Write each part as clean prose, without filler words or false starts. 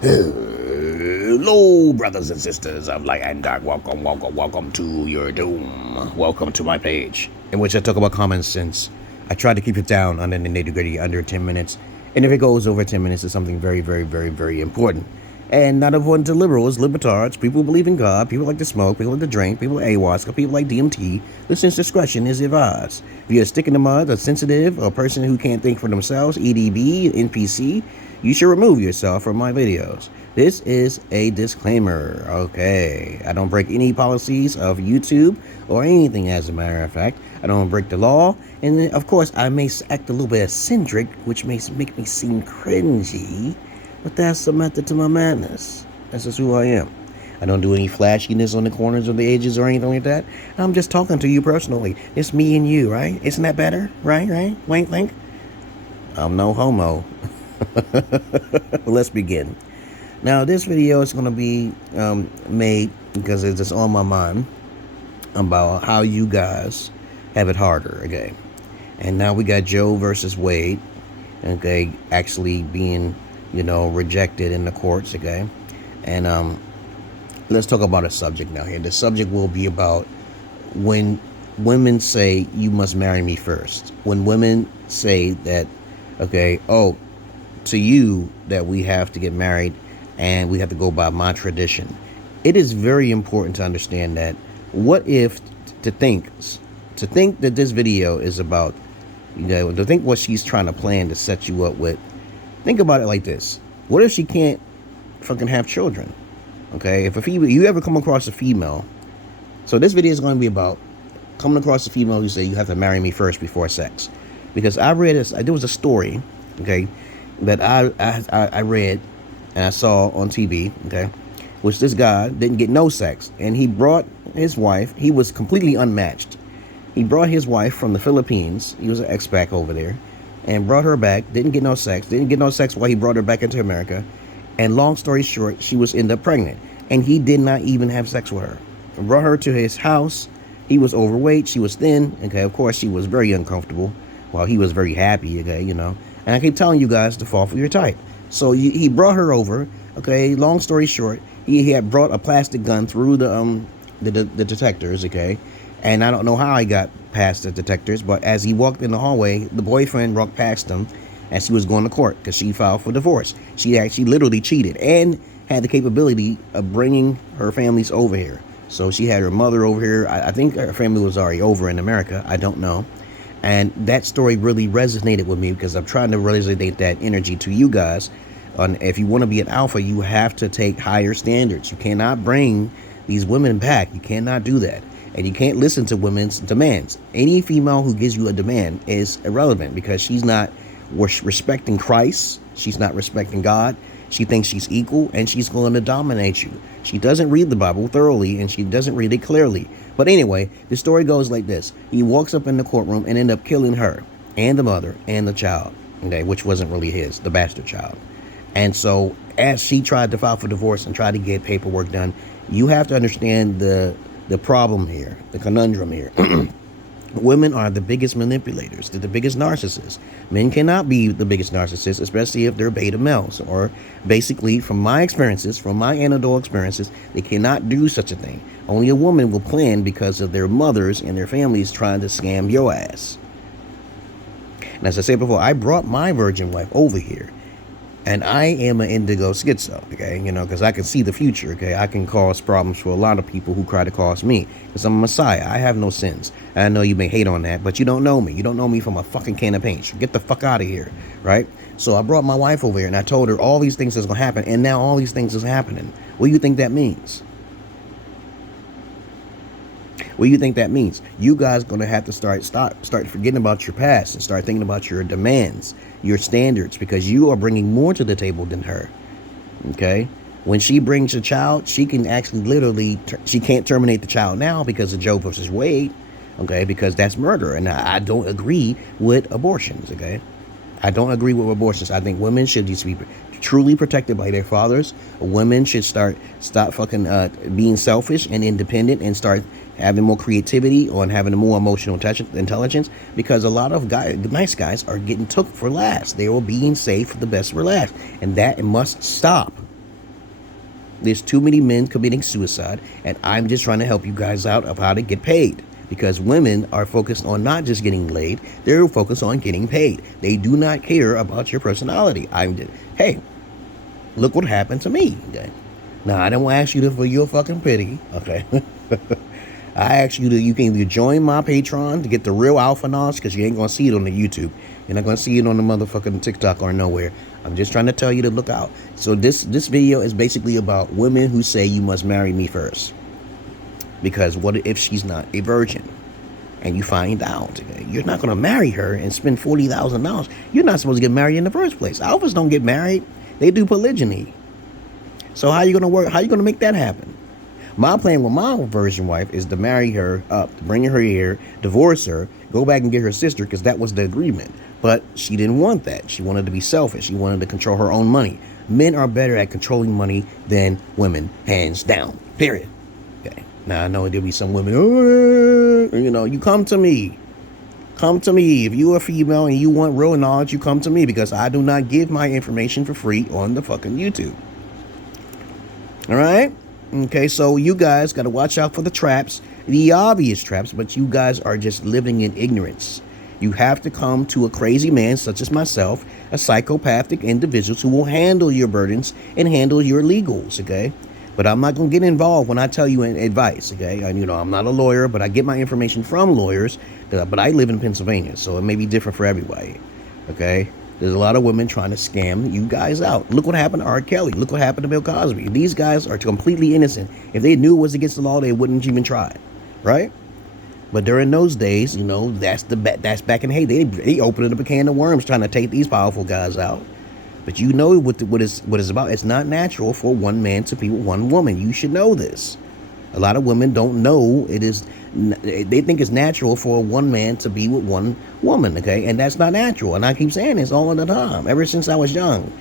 Hello, brothers and sisters of light and dark. Welcome to your doom. Welcome to my page, in which I talk about common sense. I try to keep it down under the nitty-gritty, under 10 minutes. And if it goes over 10 minutes, it's something very, very, very, very important. And not important to liberals, libertards, people who believe in God, people like to smoke, people like to drink, people like ayahuasca, people like DMT. Listener's discretion is advised. If you're a stick in the mud, a sensitive, or a person who can't think for themselves, EDB, NPC, you should remove yourself from my videos. This is a disclaimer, okay? I don't break any policies of YouTube or anything, as a matter of fact. I don't break the law. And of course, I may act a little bit eccentric, which may make me seem cringy. But that's the method to my madness. That's just who I am. I don't do any flashiness on the corners or the edges or anything like that. I'm just talking to you personally. It's me and you, right? Isn't that better? Right? Wink, think? I'm no homo. Let's begin. Now, this video is going to be made because it's just on my mind about how you guys have it harder, okay? And now we got Joe versus Wade, okay, actually being, rejected in the courts, okay? And let's talk about a subject now here. The subject will be about when women say, you must marry me first. When women say that, okay, to you that we have to get married and we have to go by my tradition. It is very important to understand that what if to think that this video is about, to think what she's trying to plan to set you up with. Think about it like this. What if she can't fucking have children? Okay, if you ever come across a female, so this video is going to be about coming across a female who say you have to marry me first before sex. Because I read this, there was a story, okay, that I read and I saw on TV, okay, which this guy didn't get no sex, and he brought his wife. He was completely unmatched. He brought his wife from the Philippines. He was an expat over there, and brought her back. Didn't get no sex while he brought her back into America. And long story short, she was ended up pregnant, and he did not even have sex with her. He brought her to his house. He was overweight. She was thin. Okay, of course, she was very uncomfortable, while he was very happy. Okay, And I keep telling you guys to fall for your type. So he brought her over. Okay, long story short, he had brought a plastic gun through the detectors. Okay, and I don't know how he got past the detectors, but as he walked in the hallway, the boyfriend walked past him as she was going to court because she filed for divorce. She actually literally cheated and had the capability of bringing her families over here. So she had her mother over here. I think her family was already over in America. I don't know. And that story really resonated with me because I'm trying to resonate that energy to you guys. If you want to be an alpha, you have to take higher standards. You cannot bring these women back. You cannot do that. And you can't listen to women's demands. Any female who gives you a demand is irrelevant because she's not respecting Christ. She's not respecting God. She thinks she's equal and she's going to dominate you. She doesn't read the Bible thoroughly and she doesn't read it clearly. But anyway, the story goes like this. He walks up in the courtroom and ended up killing her and the mother and the child, okay, which wasn't really his, the bastard child. And so as she tried to file for divorce and try to get paperwork done, you have to understand the problem here, the conundrum here. Women are the biggest manipulators. They're the biggest narcissists. Men cannot be the biggest narcissists, especially if they're beta males. Or basically, from my experiences, from my anecdotal experiences, they cannot do such a thing. Only a woman will plan because of their mothers and their families trying to scam your ass. And as I said before, I brought my virgin wife over here. And I am an indigo schizo, okay, because I can see the future, okay? I can cause problems for a lot of people who try to cause me, because I'm a messiah. I have no sins. And I know you may hate on that, but you don't know me. You don't know me from a fucking can of paint. So get the fuck out of here, right? So I brought my wife over here, and I told her all these things that's going to happen, and now all these things is happening. What do you think that means? What do you think that means? You guys going to have to start forgetting about your past and start thinking about your demands, your standards, because you are bringing more to the table than her. Okay? When she brings a child, she can actually literally, she can't terminate the child now because of Joe versus Wade. Okay? Because that's murder. And I don't agree with abortions. Okay? I don't agree with abortions. I think women should just be truly protected by their fathers. Women should stop fucking being selfish and independent and start having more creativity or having a more emotional intelligence, because a lot of nice guys are getting took for last. They are being saved for the best for last, and that must stop. There's too many men committing suicide, and I'm just trying to help you guys out of how to get paid. Because women are focused on not just getting laid, they're focused on getting paid. They do not care about your personality. Hey, look what happened to me. Okay? Now, I don't ask you for your fucking pity. Okay? I ask you you can either join my Patreon to get the real alpha knowledge, because you ain't going to see it on the YouTube. You're not going to see it on the motherfucking TikTok or nowhere. I'm just trying to tell you to look out. So this video is basically about women who say you must marry me first. Because what if she's not a virgin? And you find out, okay, you're not going to marry her and spend $40,000. You're not supposed to get married in the first place. Alphas don't get married. They do polygyny. So how you going to work? How you going to make that happen? My plan with my virgin wife is to marry her up, to bring her here, divorce her, go back and get her sister, because that was the agreement. But she didn't want that. She wanted to be selfish. She wanted to control her own money. Men are better at controlling money than women, hands down, period. Okay. Now, I know there'll be some women, you come to me. Come to me. If you're a female and you want real knowledge, you come to me, because I do not give my information for free on the fucking YouTube. All right? Okay, so you guys got to watch out for the traps, the obvious traps, but you guys are just living in ignorance. You have to come to a crazy man such as myself, a psychopathic individual who will handle your burdens and handle your legals, okay? But I'm not going to get involved when I tell you advice, okay? I'm not a lawyer, but I get my information from lawyers, but I live in Pennsylvania, so it may be different for everybody, okay? There's a lot of women trying to scam you guys out. Look what happened to R. Kelly. Look what happened to Bill Cosby. These guys are completely innocent. If they knew it was against the law, they wouldn't even try, right? But during those days, that's back in the heyday. They opened up a can of worms trying to take these powerful guys out. But what it's about. It's not natural for one man to be with one woman. You should know this. A lot of women don't know it is. They think it's natural for one man to be with one woman, okay? And that's not natural. And I keep saying this all of the time, ever since I was young,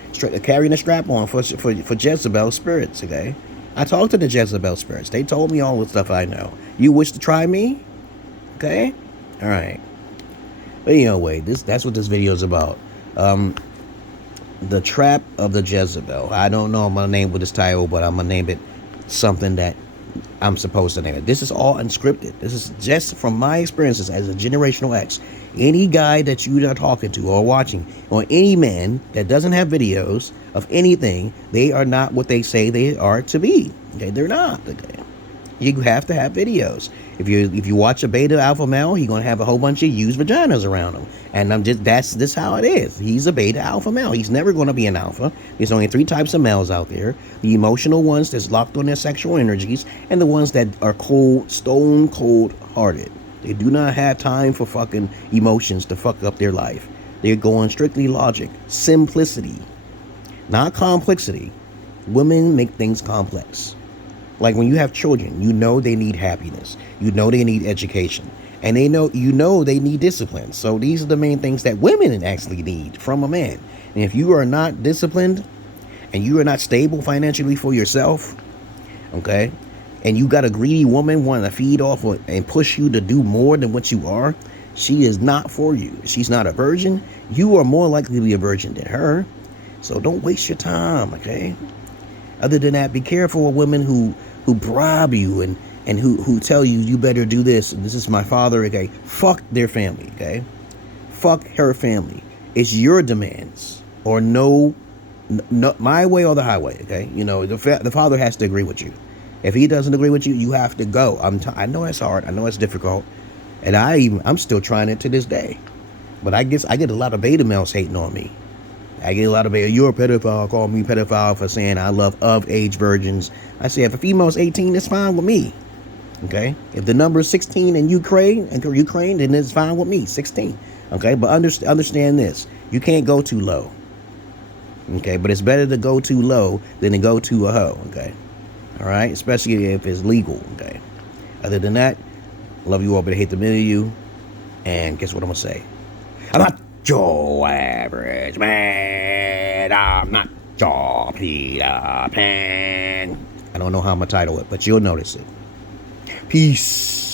carrying a strap on for Jezebel spirits, okay? I talked to the Jezebel spirits. They told me all the stuff I know. You wish to try me? Okay? All right. But anyway, that's what this video is about. The trap of the Jezebel. I don't know I'm going to name with this title, but I'm going to name it something that I'm supposed to name it. This is all unscripted. This is just from my experiences as a generational X. Any guy that you are talking to or watching, or any man that doesn't have videos of anything, they are not what they say they are to be. Okay, they're not. Okay, you have to have videos. If you watch a beta alpha male, he's gonna have a whole bunch of used vaginas around him, and that's how it is. He's a beta alpha male. He's never gonna be an alpha. There's only 3 types of males out there: the emotional ones that's locked on their sexual energies, and the ones that are stone cold hearted. They do not have time for fucking emotions to fuck up their life. They're going strictly logic, simplicity, not complexity. Women make things complex. Like when you have children, they need happiness. They need education. And they need discipline. So these are the main things that women actually need from a man. And if you are not disciplined and you are not stable financially for yourself, okay, and you got a greedy woman wanting to feed off and push you to do more than what you are, she is not for you. She's not a virgin. You are more likely to be a virgin than her. So don't waste your time, okay? Other than that, be careful of women who bribe you and who tell you better do this. This is my father, okay? Fuck their family, okay? Fuck her family. It's your demands or no, my way or the highway, okay? The father has to agree with you. If he doesn't agree with you, you have to go. I know it's hard. I know it's difficult, and I'm still trying it to this day. But I guess I get a lot of beta males hating on me. I get a lot of you're a pedophile, call me pedophile for saying I love of-age virgins. I say if a female's 18, it's fine with me. Okay? If the number is 16 in Ukraine, then it's fine with me, 16. Okay? But understand this. You can't go too low. Okay? But it's better to go too low than to go to a hoe. Okay? All right? Especially if it's legal. Okay? Other than that, love you all, but I hate the minute of you. And guess what I'm going to say? I'm not your average man. I'm not your Peter Pan. I don't know how I'm going to title it, but you'll notice it. Peace.